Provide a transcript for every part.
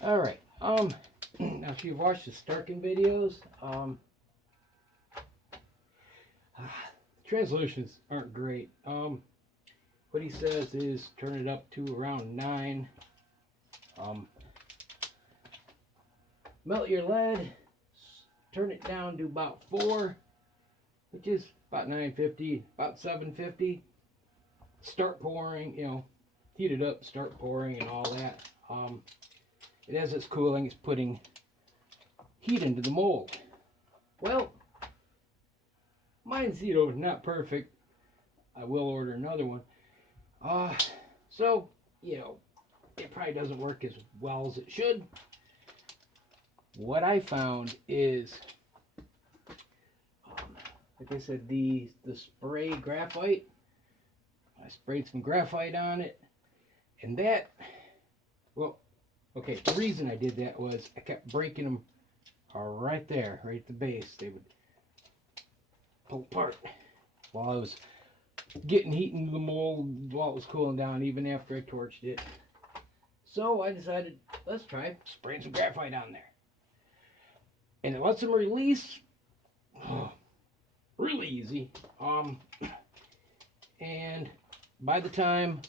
All right. Now if you've watched the Starkin videos, translations aren't great. What he says is turn it up to around 9. Um, Melt your lead, turn it down to about 4, which is about 950, about 750. Start pouring, heat it up, start pouring and all that. And as it's cooling, it's putting heat into the mold. Well, mine's heat over not perfect. I will order another one. So, it probably doesn't work as well as it should. What I found is, like I said, the spray graphite. I sprayed some graphite on it, and that, well, okay, the reason I did that was I kept breaking them right there, right at the base. They would pull apart while I was getting heat into the mold while it was cooling down, even after I torched it. So I decided, let's try spraying some graphite on there. And it lets them release really easy. And by the time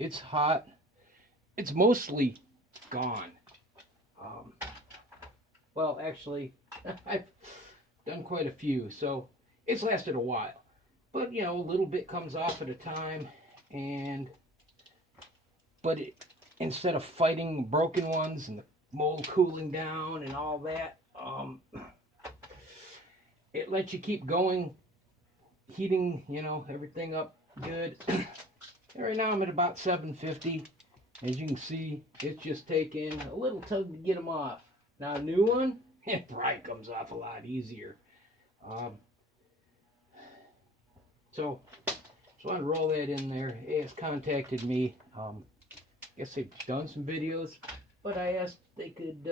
it's hot, it's mostly gone. Well, actually, I've done quite a few, so it's lasted a while. But, a little bit comes off at a time, but instead of fighting broken ones and the mold cooling down and all that, it lets you keep going, heating, everything up good. Right now I'm at about 750. As you can see, it's just taking a little tug to get them off. Now a new one, it probably comes off a lot easier. So I want to roll that in there. It has contacted me. I guess they've done some videos, but I asked if they could,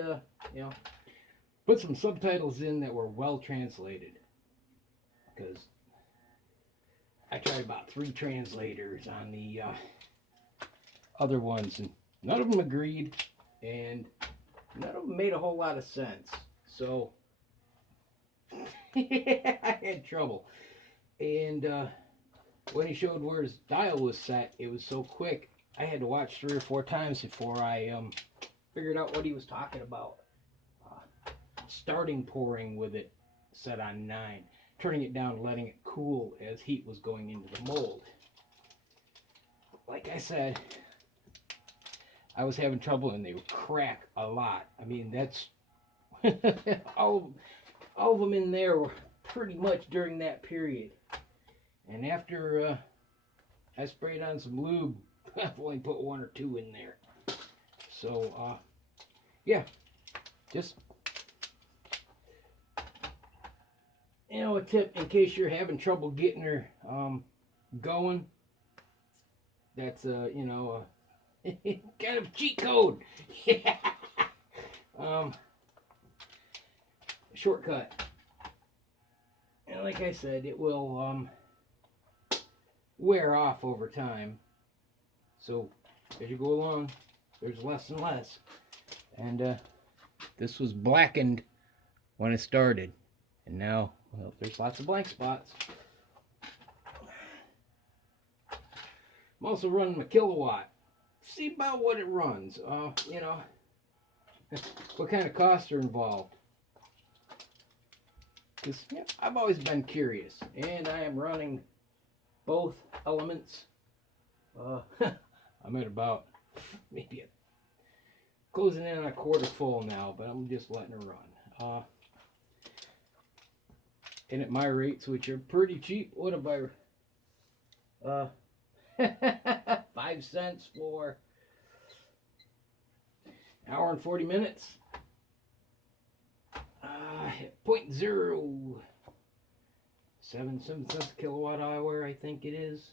put some subtitles in that were well translated. Because I tried about 3 translators on the other ones, and none of them agreed, and none of them made a whole lot of sense. So I had trouble. And when he showed where his dial was set, it was so quick, I had to watch 3 or 4 times before I figured out what he was talking about. Starting pouring with it set on 9, turning it down, letting it cool as heat was going into the mold. Like I said, I was having trouble and they would crack a lot. I mean, that's all of them in there were pretty much during that period. And after I sprayed on some lube, I've only put 1 or 2 in there. So, yeah, just a tip in case you're having trouble getting her going. That's kind of a cheat code. Yeah. Shortcut. And like I said, it will wear off over time. So as you go along, there's less and less. And this was blackened when it started, and now, well, there's lots of blank spots. I'm also running a kilowatt. See about what it runs. What kind of costs are involved. Because I've always been curious, and I am running both elements. I'm at about maybe closing in on a quarter full now, but I'm just letting it run. And at my rates, which are pretty cheap, what have I 5 cents for an hour and 40 minutes. 0.07 cents a kilowatt hour, I think it is,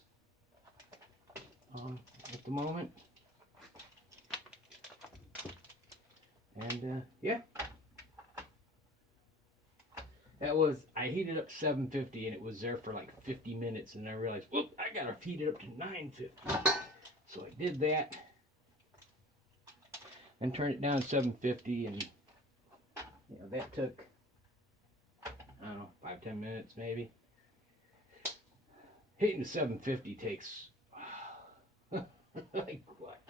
at the moment. And yeah, that was, I heated up 750 and it was there for like 50 minutes, and I realized, whoop, I gotta heat it up to 950. So I did that. and turn it down to 750, and you know, that took, I don't know, 5-10 minutes maybe. Hitting to 750 takes like what,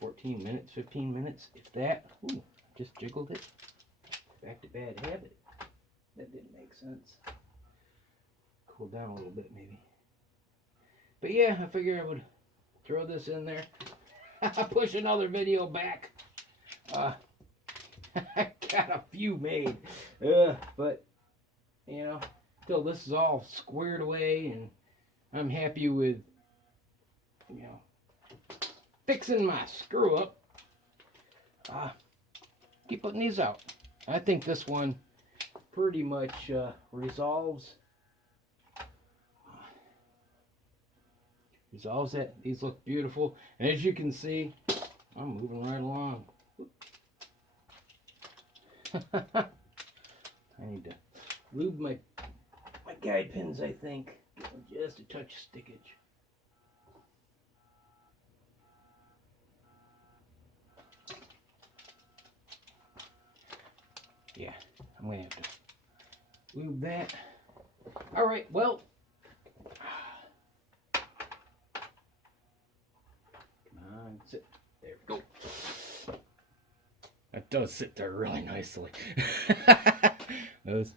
14 minutes, 15 minutes, if that. Ooh, just jiggled it. Back to bad habit. That didn't make sense. Cool down a little bit maybe. But yeah, I figured I would throw this in there. Push another video back. I got a few made. But, you know, till this is all squared away and I'm happy with, you know, fixing my screw up. Keep putting these out. I think this one pretty much resolves that. These look beautiful, and as you can see, I'm moving right along. I need to lube my guide pins, I think. Just a touch of stickage. Yeah, I'm gonna have to lube that. All right, well, come on, sit. There we go. That does sit there really nicely. Those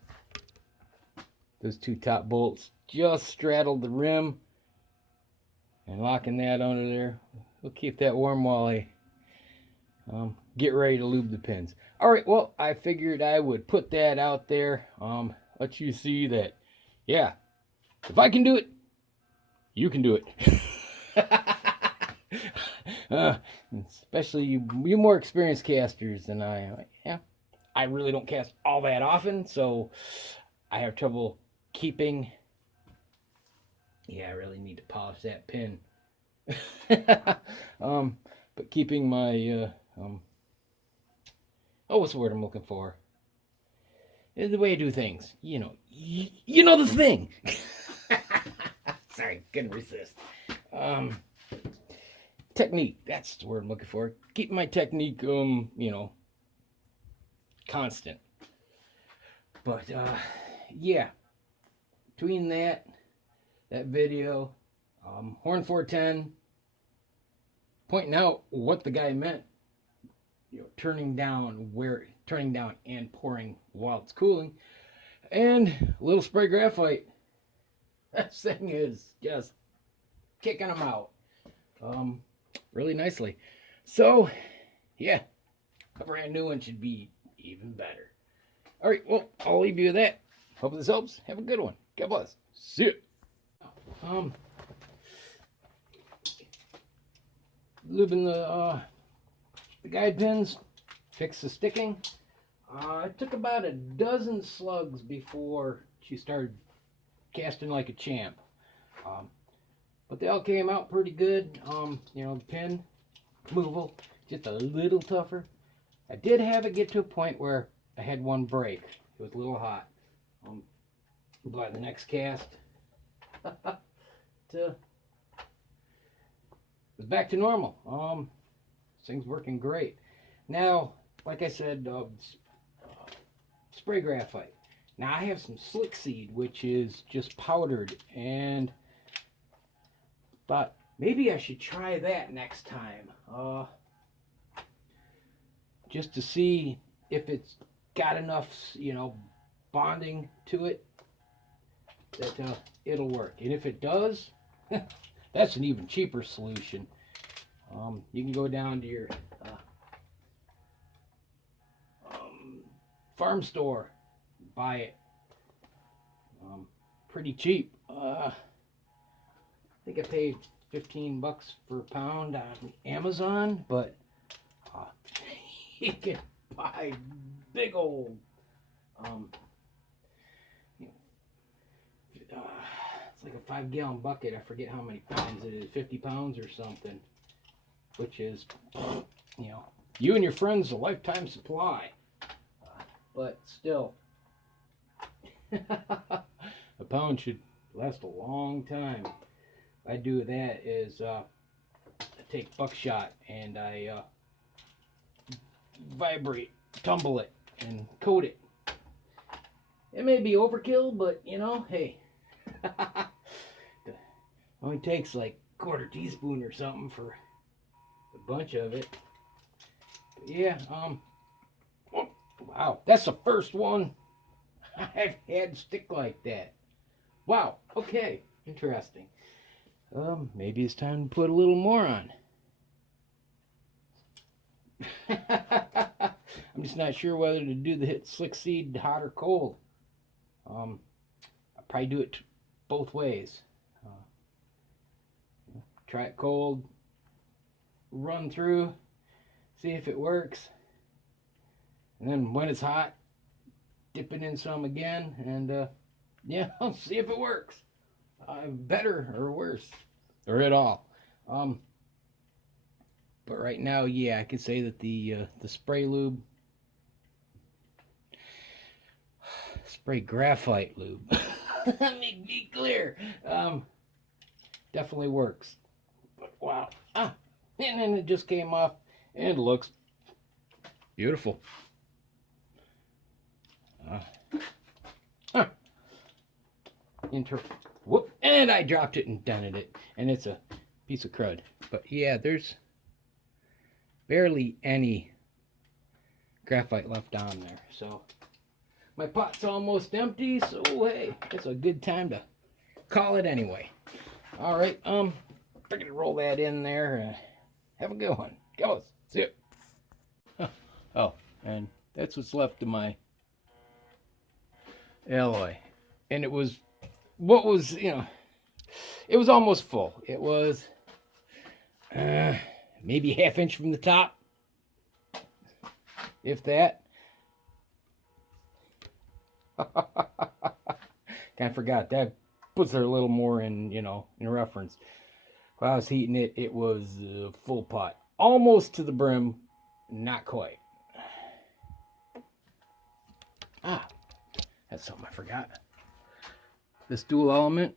two top bolts just straddled the rim, and locking that under there will keep that warm while I get ready to lube the pins. All right, well, I figured I would put that out there, let you see that, yeah, if I can do it, you can do it. Especially you more experienced casters than I. Yeah, I really don't cast all that often, so I have trouble keeping. Yeah, I really need to polish that pin. But keeping my what's the word I'm looking for? The way I do things, you know the thing. Sorry, couldn't resist. Technique, that's the word I'm looking for. Keep my technique, you know, constant. But yeah, between that video, Horn 410 pointing out what the guy meant, you know, turning down and pouring while it's cooling, and a little spray graphite. That thing is just kicking them out really nicely. So yeah, a brand new one should be even better. All right, well, I'll leave you with that. Hope this helps. Have a good one. God bless. See ya. Lubing the guide pins, fix the sticking. It took about a dozen slugs before she started casting like a champ. But they all came out pretty good. You know, the pin removal, just a little tougher. I did have it get to a point where I had one break. It was a little hot. But the next cast, it was back to normal. Things working great. Now, like I said, spray graphite. Now I have some slick seed, which is just powdered, and thought maybe I should try that next time. Just to see if it's got enough, you know, bonding to it that it'll work. And if it does, that's an even cheaper solution. You can go down to your farm store, buy it pretty cheap. I think I paid $15 for a pound on Amazon, but you can buy big old it's like a 5-gallon bucket. I forget how many pounds it is, 50 pounds or something, which is, you know, you and your friends a lifetime supply. But still, a pound should last a long time. What I do with that is I take buckshot and I vibrate, tumble it, and coat it. It may be overkill, but you know, hey. Only takes like a quarter teaspoon or something for a bunch of it. But yeah, wow, that's the first one I've had stick like that. Wow, okay, interesting. Maybe it's time to put a little more on. I'm just not sure whether to do the slick seed hot or cold. I'll probably do it both ways. Try it cold, run through, see if it works, and then when it's hot, dip it in some again, and yeah, I'll see if it works. Better or worse, or at all. But right now, yeah, I could say that the spray lube, spray graphite lube, let me be clear, definitely works. But wow, and then it just came off, and it looks beautiful. Whoop, and I dropped it and dented it, and it's a piece of crud. But yeah, there's barely any graphite left on there, so my pot's almost empty, so hey, it's a good time to call it anyway. All right, I'm gonna roll that in there. Have a good one. Go, zip. Oh, and that's what's left of my alloy, and it was what was, you know, it was almost full. It was maybe ½ inch from the top, if that. Kind of forgot that puts there a little more in, you know, in reference. While I was heating it, it was a full pot, almost to the brim, not quite. That's something I forgot. This dual element,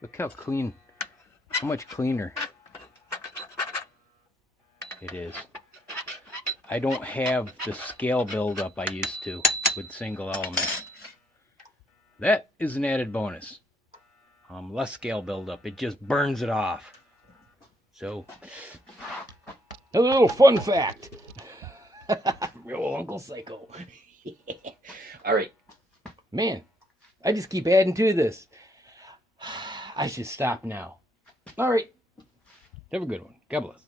look how clean, how much cleaner it is. I don't have the scale buildup I used to with single element. That is an added bonus. Less scale buildup, it just burns it off. So, a little fun fact. Real Uncle Psycho. All right, man, I just keep adding to this. I should stop now. All right, have a good one. God bless.